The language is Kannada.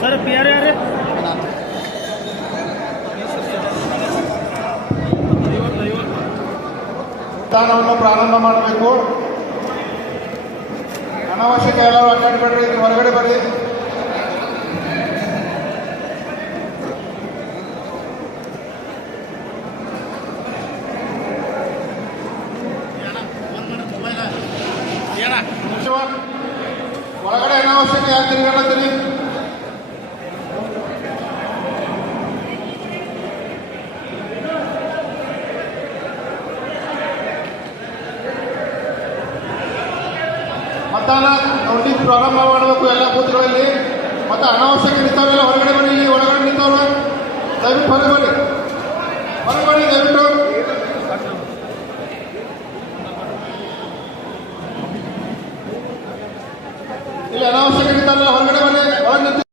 ಸರ್ ಪಿ ಆರ್ ಯಾರು ಮತದಾನವನ್ನು ಪ್ರಾರಂಭ ಮಾಡಬೇಕು. ಅನಾವಶ್ಯಕ ಎಲ್ಲರೂ ಅಡ್ಡಾಡಬೇಡ್ರಿ, ಹೊರಗಡೆ ಬರ್ರಿ. ಒಳಗಡೆ ಅನಾವಶ್ಯಕ ಯಾಕೆ ತಿರುಗಾಡ್ತೀರಿ? ಮತದಾನ ನೋಡಿ ಪ್ರಾರಂಭ ಮಾಡಬೇಕು ಎಲ್ಲ ಬೂತ್ಗಳಲ್ಲಿ. ಮತ್ತೆ ಅನಾವಶ್ಯಕ ನಿಂತವರೆಲ್ಲ ಹೊರಗಡೆ ಬನ್ನಿ. ಒಳಗಡೆ ನಿಂತವ್ರ ದಯವಿಟ್ಟು ಹೊರಗೆ ಬನ್ನಿ, ಹೊರಗೆ ಬನ್ನಿ ದಯವಿಟ್ಟು.